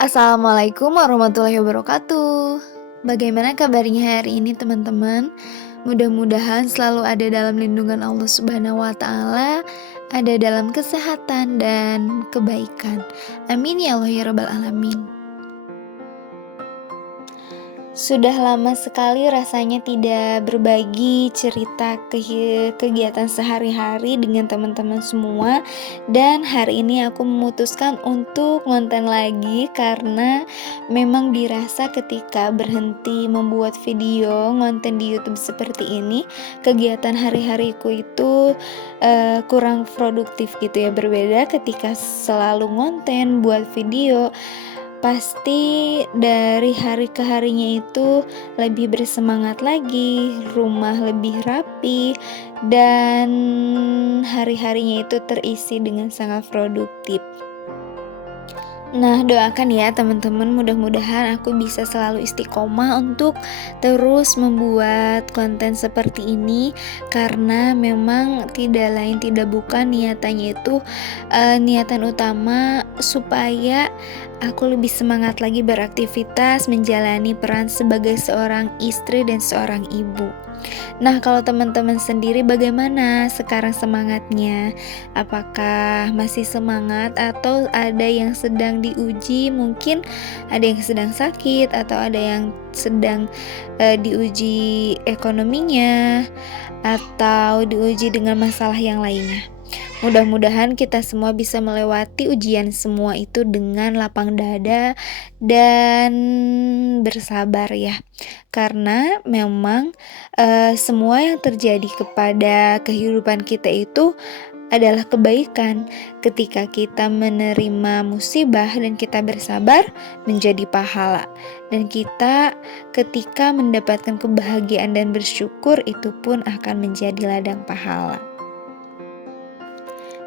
Assalamualaikum warahmatullahi wabarakatuh. Bagaimana kabarnya hari ini teman-teman? Mudah-mudahan selalu ada dalam lindungan Allah Subhanahu wa taala, ada dalam kesehatan dan kebaikan. Amin ya Allah ya rabbal alamin. Sudah lama sekali rasanya tidak berbagi cerita kegiatan sehari-hari dengan teman-teman semua. Dan hari ini aku memutuskan untuk ngonten lagi karena memang dirasa ketika berhenti membuat video ngonten di YouTube seperti ini, kegiatan hari-hariku itu kurang produktif gitu ya. Berbeda ketika selalu ngonten buat video, pasti dari hari ke harinya itu lebih bersemangat lagi, rumah lebih rapi, dan hari-harinya itu terisi dengan sangat produktif. Nah, doakan ya teman-teman, mudah-mudahan aku bisa selalu istiqomah untuk terus membuat konten seperti ini, karena memang tidak lain tidak bukan niatannya itu niatan utama supaya aku lebih semangat lagi beraktivitas menjalani peran sebagai seorang istri dan seorang ibu. Nah, kalau teman-teman sendiri bagaimana sekarang semangatnya? Apakah masih semangat atau ada yang sedang diuji? Mungkin ada yang sedang sakit atau ada yang sedang diuji ekonominya atau diuji dengan masalah yang lainnya. Mudah-mudahan kita semua bisa melewati ujian semua itu dengan lapang dada dan bersabar ya. Karena memang semua yang terjadi kepada kehidupan kita itu adalah kebaikan. Ketika kita menerima musibah dan kita bersabar, menjadi pahala. Dan kita ketika mendapatkan kebahagiaan dan bersyukur, itu pun akan menjadi ladang pahala.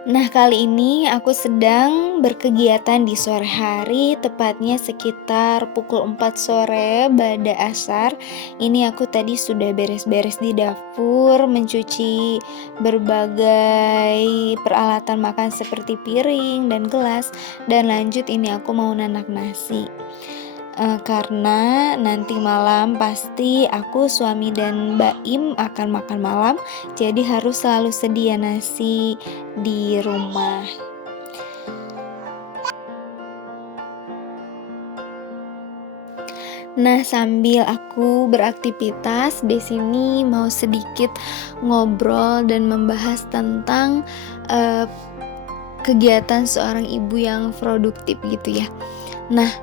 Nah, kali ini aku sedang berkegiatan di sore hari, tepatnya sekitar pukul 4 sore bada asar. Ini aku tadi sudah beres-beres di dapur, mencuci berbagai peralatan makan seperti piring dan gelas, dan lanjut ini aku mau nanak nasi. Karena nanti malam pasti aku, suami dan Mbak Im akan makan malam, jadi harus selalu sedia nasi di rumah. Nah, sambil aku beraktivitas di sini mau sedikit ngobrol dan membahas tentang kegiatan seorang ibu yang produktif gitu ya. Nah,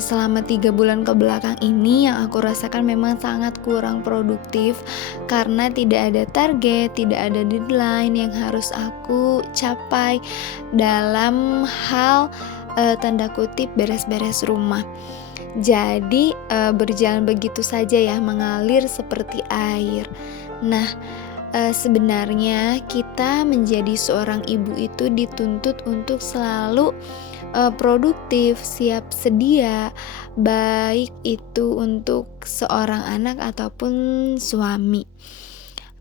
selama 3 bulan ke belakang ini yang aku rasakan memang sangat kurang produktif karena tidak ada target, tidak ada deadline yang harus aku capai dalam hal tanda kutip beres-beres rumah. Jadi berjalan begitu saja ya, mengalir seperti air. Nah, sebenarnya kita menjadi seorang ibu itu dituntut untuk selalu produktif, siap sedia, baik itu untuk seorang anak ataupun suami.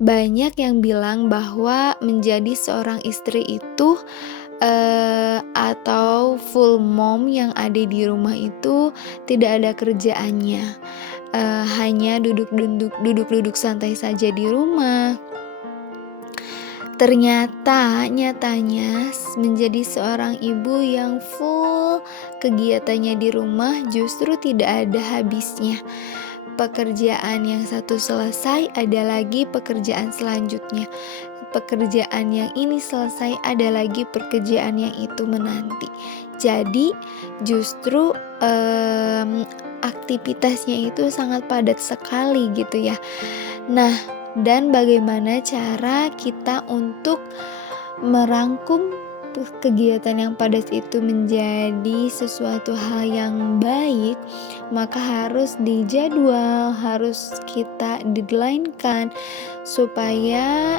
Banyak yang bilang bahwa menjadi seorang istri itu atau full mom yang ada di rumah itu tidak ada kerjaannya, hanya duduk-duduk santai saja di rumah. Nyatanya menjadi seorang ibu yang full kegiatannya di rumah justru tidak ada habisnya. Pekerjaan yang satu selesai, ada lagi pekerjaan selanjutnya. Pekerjaan yang ini selesai, ada lagi pekerjaan yang itu menanti. Jadi justru aktivitasnya itu sangat padat sekali gitu ya. Nah, dan bagaimana cara kita untuk merangkum kegiatan yang padat itu menjadi sesuatu hal yang baik, maka harus dijadwal, harus kita deadline-kan supaya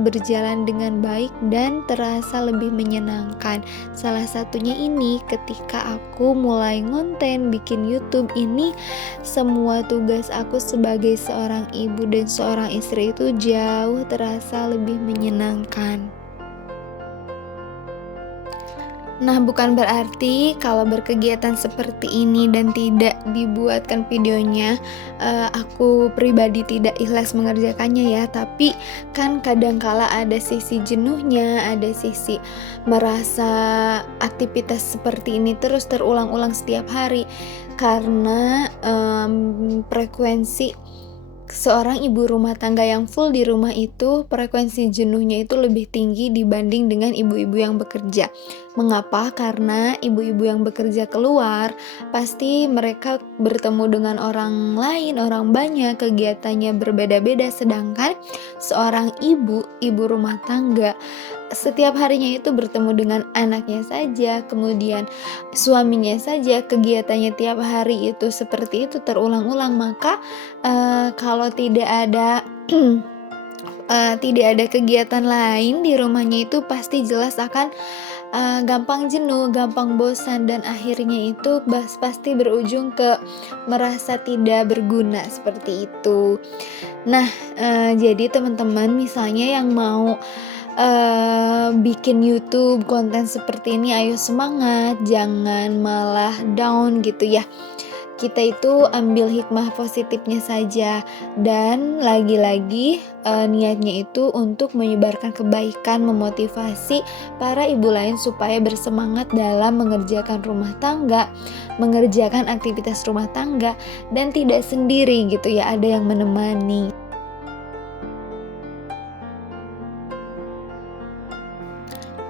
berjalan dengan baik dan terasa lebih menyenangkan. Salah satunya ini ketika aku mulai ngonten bikin YouTube ini, semua tugas aku sebagai seorang ibu dan seorang istri itu jauh terasa lebih menyenangkan. Nah, bukan berarti kalau berkegiatan seperti ini dan tidak dibuatkan videonya, aku pribadi tidak ikhlas mengerjakannya ya, tapi kan kadangkala ada sisi jenuhnya, ada sisi merasa aktivitas seperti ini terus terulang-ulang setiap hari. Karena, frekuensi seorang ibu rumah tangga yang full di rumah itu, frekuensi jenuhnya itu lebih tinggi dibanding dengan ibu-ibu yang bekerja. Mengapa? Karena ibu-ibu yang bekerja keluar, pasti mereka bertemu dengan orang lain, orang banyak, kegiatannya berbeda-beda. Sedangkan seorang ibu rumah tangga, setiap harinya itu bertemu dengan anaknya saja, kemudian suaminya saja, kegiatannya tiap hari itu seperti itu terulang-ulang. Maka, kalau tidak ada tidak ada kegiatan lain di rumahnya itu pasti jelas akan, gampang jenuh, gampang bosan, dan akhirnya itu pasti berujung ke merasa tidak berguna, seperti itu. Nah, jadi teman-teman misalnya yang mau, bikin YouTube konten seperti ini, ayo semangat, jangan malah down gitu ya. Kita itu ambil hikmah positifnya saja, dan lagi-lagi, niatnya itu untuk menyebarkan kebaikan, memotivasi para ibu lain supaya bersemangat dalam mengerjakan rumah tangga, mengerjakan aktivitas rumah tangga, dan tidak sendiri gitu ya, ada yang menemani.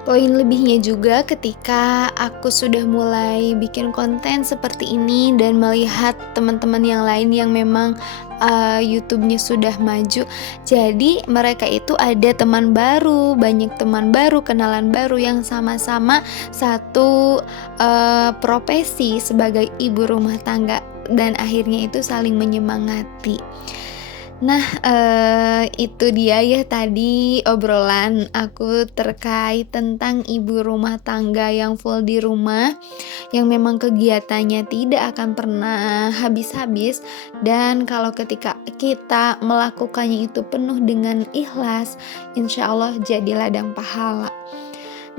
Poin lebihnya juga ketika aku sudah mulai bikin konten seperti ini dan melihat teman-teman yang lain yang memang, YouTube-nya sudah maju, jadi mereka itu ada teman baru, banyak teman baru, kenalan baru yang sama-sama satu, profesi sebagai ibu rumah tangga, dan akhirnya itu saling menyemangati. Nah, itu dia ya tadi obrolan aku terkait tentang ibu rumah tangga yang full di rumah, yang memang kegiatannya tidak akan pernah habis-habis, dan kalau ketika kita melakukannya itu penuh dengan ikhlas, insya Allah jadi ladang pahala.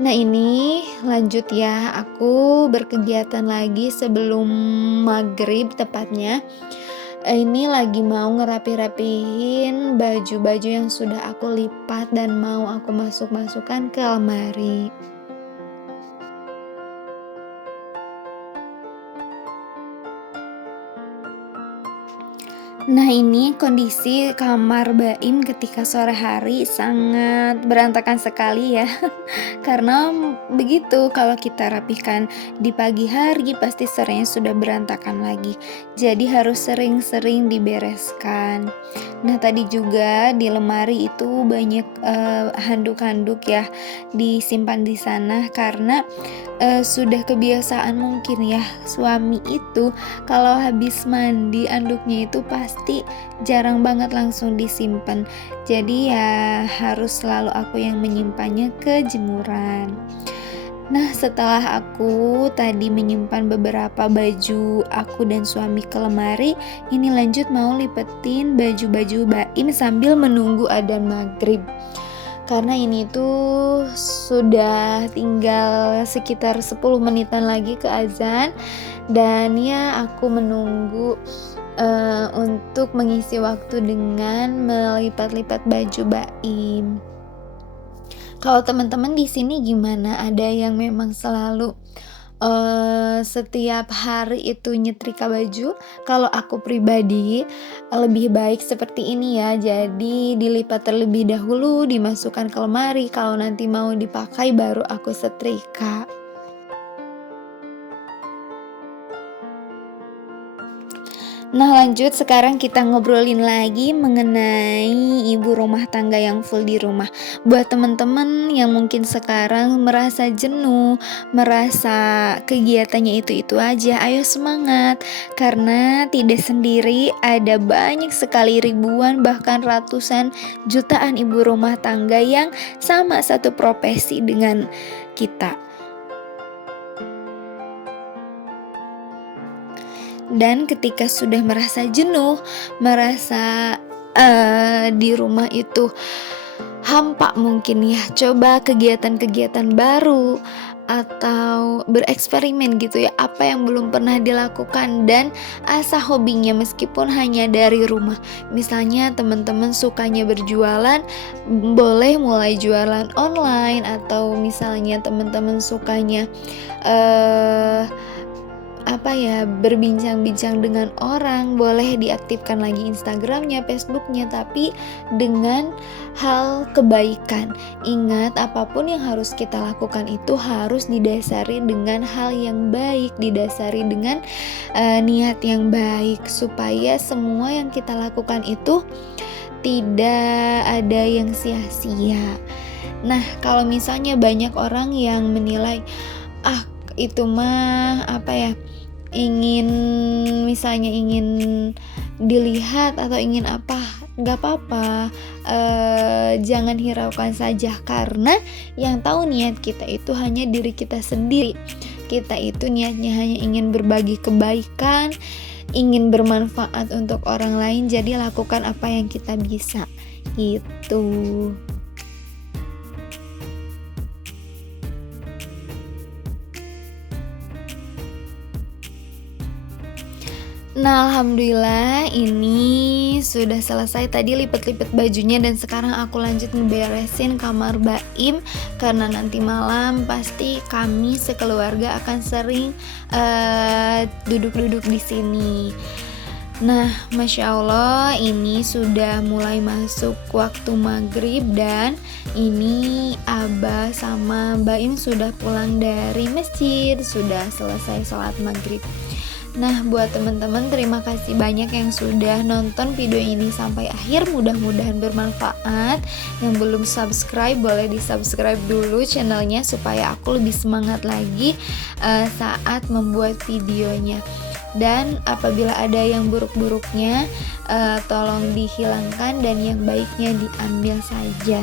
Nah, ini lanjut ya, aku berkegiatan lagi sebelum maghrib tepatnya. Ini lagi mau ngerapi-rapihin baju-baju yang sudah aku lipat dan mau aku masuk-masukkan ke lemari. Nah, ini kondisi kamar Baim ketika sore hari sangat berantakan sekali ya. Karena begitu, kalau kita rapihkan di pagi hari pasti sorenya sudah berantakan lagi. Jadi harus sering-sering dibereskan. Nah, tadi juga di lemari itu banyak handuk-handuk ya disimpan di sana karena sudah kebiasaan mungkin ya suami itu kalau habis mandi anduknya itu pasti jarang banget langsung disimpan. Jadi ya harus selalu aku yang menyimpannya ke jemuran. Nah, setelah aku tadi menyimpan beberapa baju aku dan suami ke lemari, ini lanjut mau lipetin baju-baju Baim sambil menunggu adzan maghrib. Karena ini tuh sudah tinggal sekitar 10 menitan lagi ke azan, dan ya aku menunggu, untuk mengisi waktu dengan melipat-lipat baju Baim. Kalau teman-teman di sini gimana? Ada yang memang selalu, setiap hari itu nyetrika baju? Kalau aku pribadi, lebih baik seperti ini ya, jadi dilipat terlebih dahulu, dimasukkan ke lemari, kalau nanti mau dipakai baru aku setrika. Nah, lanjut sekarang kita ngobrolin lagi mengenai ibu rumah tangga yang full di rumah. Buat teman-teman yang mungkin sekarang merasa jenuh, merasa kegiatannya itu-itu aja, ayo semangat. Karena tidak sendiri, ada banyak sekali ribuan bahkan ratusan jutaan ibu rumah tangga yang sama satu profesi dengan kita. Dan ketika sudah merasa jenuh, merasa, di rumah itu hampa mungkin ya, coba kegiatan-kegiatan baru atau bereksperimen gitu ya, apa yang belum pernah dilakukan dan asah hobinya meskipun hanya dari rumah. Misalnya teman-teman sukanya berjualan, boleh mulai jualan online, atau misalnya teman-teman sukanya eh berbincang-bincang dengan orang, boleh diaktifkan lagi Instagramnya, Facebooknya, tapi dengan hal kebaikan. Ingat, apapun yang harus kita lakukan itu harus didasari dengan hal yang baik, didasari dengan niat yang baik, supaya semua yang kita lakukan itu tidak ada yang sia-sia. Nah, kalau misalnya banyak orang yang menilai, ah itu mah ingin dilihat atau ingin apa, nggak apa-apa, jangan hiraukan saja, karena yang tahu niat kita itu hanya diri kita sendiri. Kita itu niatnya hanya ingin berbagi kebaikan, ingin bermanfaat untuk orang lain, jadi lakukan apa yang kita bisa gitu. Nah, alhamdulillah ini sudah selesai tadi lipet-lipet bajunya, dan sekarang aku lanjut ngeberesin kamar Baim, karena nanti malam pasti kami sekeluarga akan sering duduk-duduk di sini. Nah, Masya Allah, ini sudah mulai masuk waktu maghrib, dan ini Abah sama Baim sudah pulang dari masjid, sudah selesai sholat maghrib. Nah, buat teman-teman, terima kasih banyak yang sudah nonton video ini sampai akhir. Mudah-mudahan bermanfaat. Yang belum subscribe, boleh di-subscribe dulu channelnya supaya aku lebih semangat lagi saat membuat videonya. Dan apabila ada yang buruk-buruknya, tolong dihilangkan, dan yang baiknya diambil saja.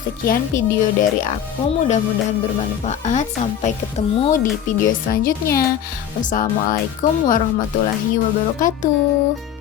Sekian video dari aku, mudah-mudahan bermanfaat. Sampai ketemu di video selanjutnya. Wassalamualaikum warahmatullahi wabarakatuh.